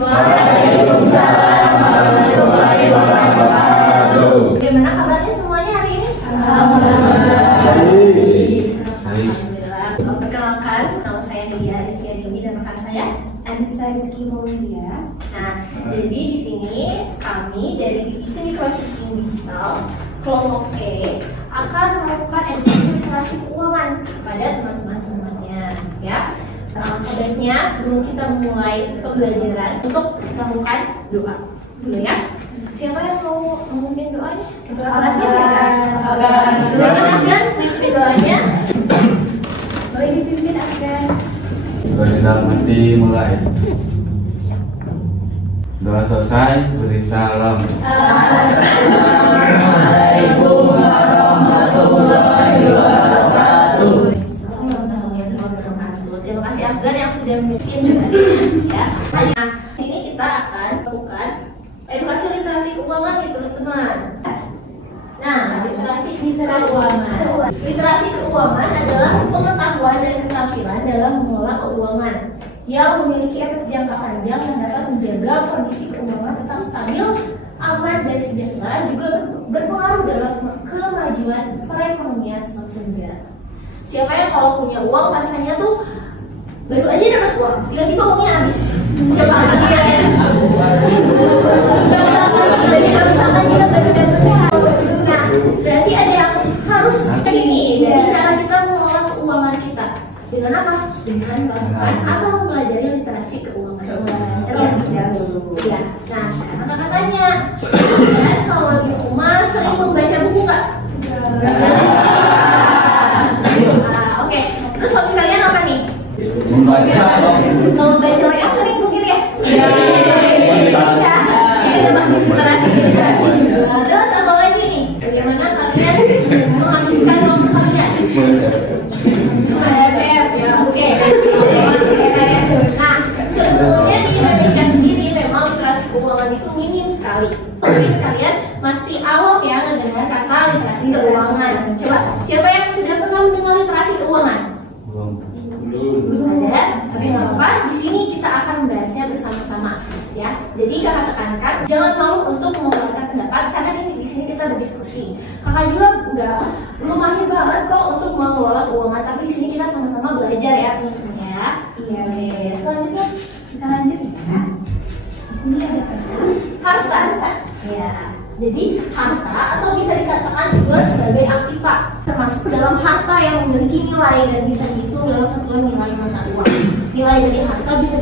Waalaikumsalam warahmatullahi wabarakatuh. Bagaimana kabarnya semuanya hari ini? Alhamdulillah. Perkenalkan, nama saya Nadia Rizky Adini dan rekan saya Anissa Rizky Maulia. Nah, jadi di sini kami dari Divisi Micromarketing Digital kelompok E akan melakukan edukasi literasi keuangan kepada teman-teman semuanya, ya. Baiknya sebelum kita memulai pembelajaran untuk melakukan doa dulu ya. Siapa yang mau ngomongin doanya? Doanya silakan. Mimpin doanya. Boleh dipimpin Afgan. Doa di dalam hati mulai. Doa selesai, beri salam. Assalamualaikum warahmatullahi wabarakatuh. Terima kasih Afgan yang sudah memimpin doanya ya. Nah, sini kita akan melakukan edukasi literasi keuangan ya teman-teman. Nah, literasi keuangan. Literasi keuangan adalah pengetahuan dan keterampilan dalam mengelola keuangan yang memiliki efek jangka panjang yang dapat menjaga kondisi keuangan tetap stabil, aman dan sejahtera, juga berpengaruh dalam kemajuan perekonomian suatu negara. Siapa yang kalau punya uang rasanya tuh baru aja dapat uang, tiba-tiba uangnya habis. Coba dia ya. Tiba-tiba misalkan kita baru dapat. Nah, berarti ada yang harus ini dari cara kita mengelola keuangan kita. Dengan apa? Dengan melakukan atau mempelajari literasi keuangan terlebih dahulu. Ya. Nah, sekarang kakak tanya, kalian kalau di rumah sering membaca buku nggak? Oke. Terus hobi kalian apa nih? Membaca. Kalau baca yang sering mungkin ya? Iya. Ini termasuk literasi juga. Terus apa lagi nih? Bagaimana kalian menghabiskan waktu kalian? Ya, oke. Nah, sebetulnya di Indonesia sendiri memang literasi keuangan itu minim sekali. Mungkin kalian masih awam ya mendengar kata literasi keuangan. Coba, siapa yang sudah pernah mendengar literasi keuangan? Ada, tapi nggak apa-apa. Di sini kita akan membahasnya bersama-sama, ya. Jadi kakak tekankan, jangan malu untuk mengeluarkan pendapat karena ini di sini kita berdiskusi. Kakak juga belum mahir banget kok untuk mengelola keuangan, tapi di sini kita sama-sama belajar ya, teman-teman ya. Iya. Selanjutnya kita lanjut ya. Di sini ada harta. Ya. Jadi harta atau bisa dikatakan juga sebagai aktiva, termasuk dalam harta yang memiliki nilai dan bisa dihitung dalam satuan nilai mata uang. Nilai dari harta bisa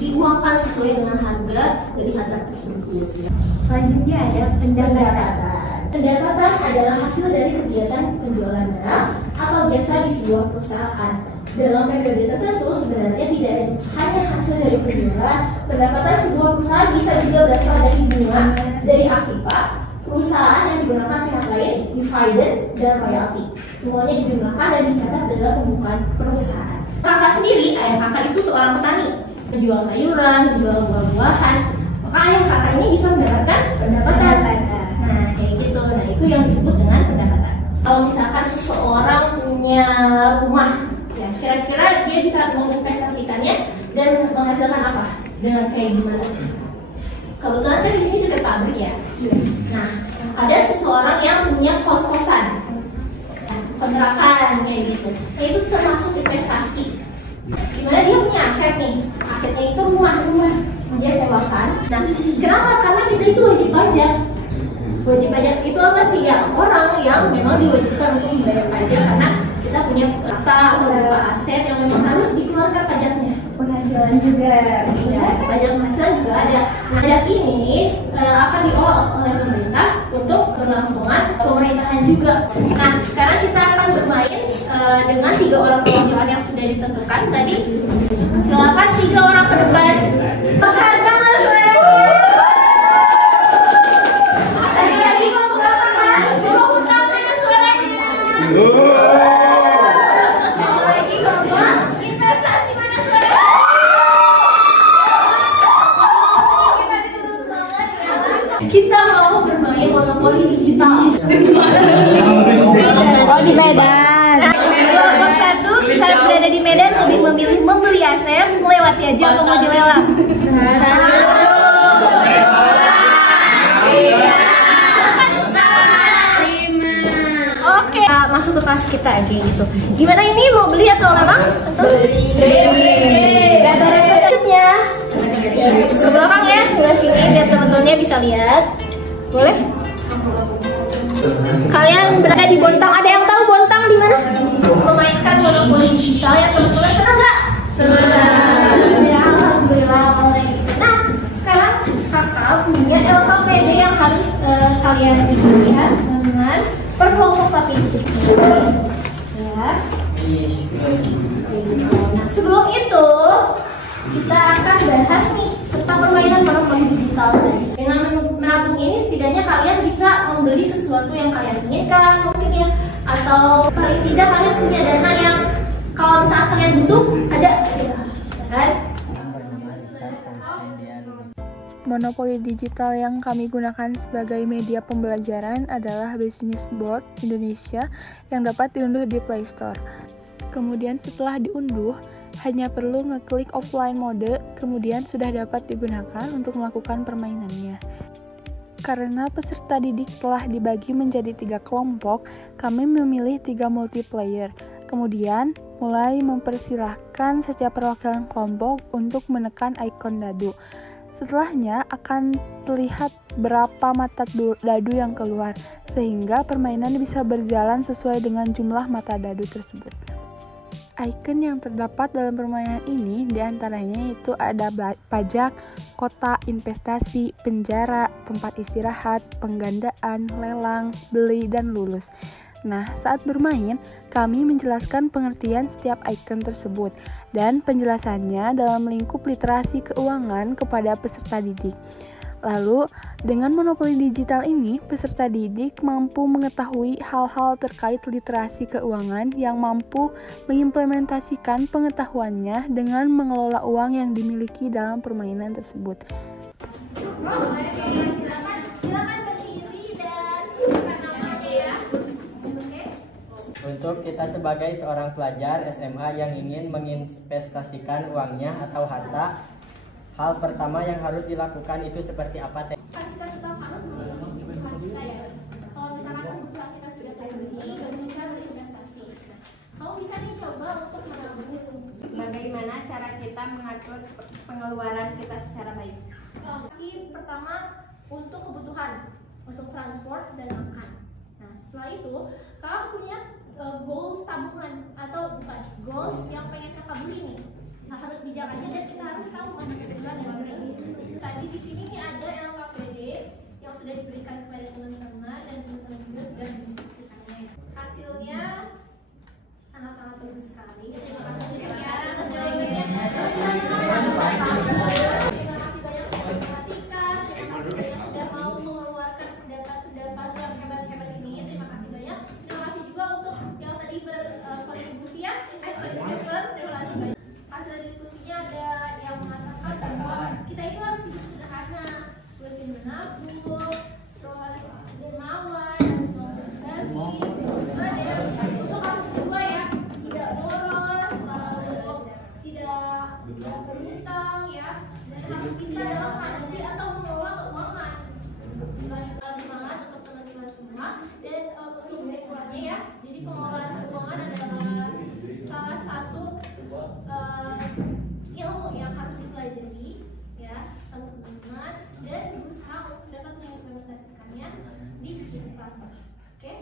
diuangkan sesuai dengan harga dari harta tersebut. Selanjutnya ada pendapatan. Pendapatan adalah hasil dari kegiatan penjualan barang atau jasa di sebuah perusahaan. Dalam periode tertentu sebenarnya tidak hanya hasil dari penjualan, pendapatan sebuah perusahaan bisa juga berasal dari bunga dari aktiva perusahaan yang digunakan pihak lain, dividen dan royalti. Semuanya dijumlahkan dan dicatat dalam pembukaan perusahaan. Kakak sendiri, ayah kakak itu seorang petani, menjual sayuran, menjual buah-buahan. Maka ayah kakak ini bisa mendapatkan pendapatan. Nah, kayak gitu. Nah, itu yang disebut dengan pendapatan. Kalau misalkan seseorang punya rumah, ya, kira-kira dia bisa menginvestasikannya dan menghasilkan apa? Dengan kayak gimana? Kebetulan kan di sini dekat pabrik ya. Nah, ada seseorang yang punya kos-kosan, kontrakan kayak gitu. Nah, itu termasuk investasi. Dimana dia punya aset nih, asetnya itu rumah dia sewakan. Nah, kenapa? Karena kita itu wajib pajak. Wajib pajak itu apa sih ya? Orang yang memang diwajibkan untuk membayar pajak karena kita punya harta atau berupa aset yang memang harus dikeluarkan pajaknya. Penghasilan juga, ya, pajak penghasilan juga ada. Pajak ini akan diolah oleh pemerintah untuk kelangsungan pemerintahan juga. Nah, sekarang kita akan bermain dengan 3 orang perwakilan yang sudah ditentukan tadi. Silakan 3 orang ke depan. Pekan tangan suaranya. Tadi mau buka tangan, suruh putar mana suaranya. Lagi ngomong investasi mana suaranya. Kita mau bermain monopoli digital. Oh, di Medan. Kelompok 1 saat berada di Medan lebih memilih membeli aset melewati aja apa mau dilelang. 1 Oke, masuk ke kelas kita kayak gitu. Gimana ini, mau beli atau lelang? Beli. Selanjutnya ke belakang ya, sebelah sini biar teman-temannya bisa lihat. Boleh? Kalian berada di Bontang. Ada yang tahu Bontang di mana? Memainkan monopoli digital ya teman-teman. Senang nggak? Senang. Ya, alhamdulillah. Nah, sekarang kakak punya LKPD yang harus kalian isi ya, teman-teman. Per kelompok tapi itu. Ya. Nah, sebelum itu kita akan bahas nih tentang permainan monopoli digital tadi. Dengan menabung ini setidaknya kalian bisa membeli sesuatu yang kalian inginkan mungkin ya, atau paling tidak kalian punya dana yang kalau misalnya kalian butuh ada ya kan? Monopoli digital yang kami gunakan sebagai media pembelajaran adalah Business Board Indonesia yang dapat diunduh di Play Store. Kemudian setelah diunduh, hanya perlu ngeklik offline mode, kemudian sudah dapat digunakan untuk melakukan permainannya. Karena peserta didik telah dibagi menjadi 3 kelompok, kami memilih 3 multiplayer. Kemudian, mulai mempersilahkan setiap perwakilan kelompok untuk menekan ikon dadu. Setelahnya akan terlihat berapa mata dadu yang keluar, sehingga permainan bisa berjalan sesuai dengan jumlah mata dadu tersebut. Icon yang terdapat dalam permainan ini diantaranya yaitu ada pajak, kota, investasi, penjara, tempat istirahat, penggandaan, lelang, beli, dan lulus. Nah, saat bermain, kami menjelaskan pengertian setiap icon tersebut dan penjelasannya dalam lingkup literasi keuangan kepada peserta didik. Lalu, dengan monopoli digital ini, peserta didik mampu mengetahui hal-hal terkait literasi keuangan yang mampu mengimplementasikan pengetahuannya dengan mengelola uang yang dimiliki dalam permainan tersebut. Silakan berdiri dan sebutkan namanya ya. Untuk kita sebagai seorang pelajar SMA yang ingin menginvestasikan uangnya atau harta, hal pertama yang harus dilakukan itu seperti apa? Kita tetap harus memiliki kebutuhan kita ya. Kalau misalkan kebutuhan kita sudah terpenuhi, baru bisa berinvestasi. Kamu bisa nih coba untuk menabung. Bagaimana cara kita mengatur pengeluaran kita secara baik? Pertama untuk kebutuhan, untuk transport dan makan. Nah setelah itu kakak punya goals tabungan atau bukan goals yang pengen kakak beli nih. Nah harus bijak aja dan kita harus tahu mana kebutuhan dan mana ini. Tadi di sini nih ada LKPD yang sudah diberikan kepada teman-teman dan teman-teman juga sudah mendiskusikannya. Hasilnya sangat-sangat bagus sekali. Terima kasih banyak atas jawabannya. Terima kasih banyak sudah memperhatikan. Terima kasih banyak sudah mau mengeluarkan pendapat-pendapat yang hebat-hebat ini. Terima kasih banyak. Terima kasih juga untuk yang tadi berkontribusi ya, investor. Terima kasih banyak. Hasil diskusinya ada yang mengatakan bahwa kita itu harus hidup sederhana, rutin menabung, terus dermawan, berbagi. Ada untuk kasus kedua ya, tidak boros, lalu tidak berhutang ya, dan harus pintar dalam menghadapi atau mengelola keuangan. Selanjutnya semangat untuk teman-teman semua dan untuk kesimpulannya ya, jadi pengelolaan keuangan adalah salah satu ilmu yang harus dipelajari ya sama teman-teman dan berusaha untuk dapat mengimplementasikannya di kehidupan. Oke,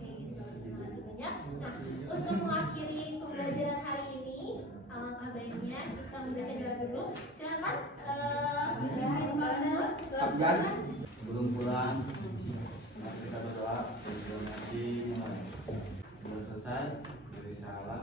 gitu. Terima kasih banyak. Nah, untuk mengakhiri pembelajaran hari ini, alangkah baiknya kita membaca doa dulu. Silakan. Sebelum pulang, kita berdoa. Terima kasih. Sudah selesai. Beri salam.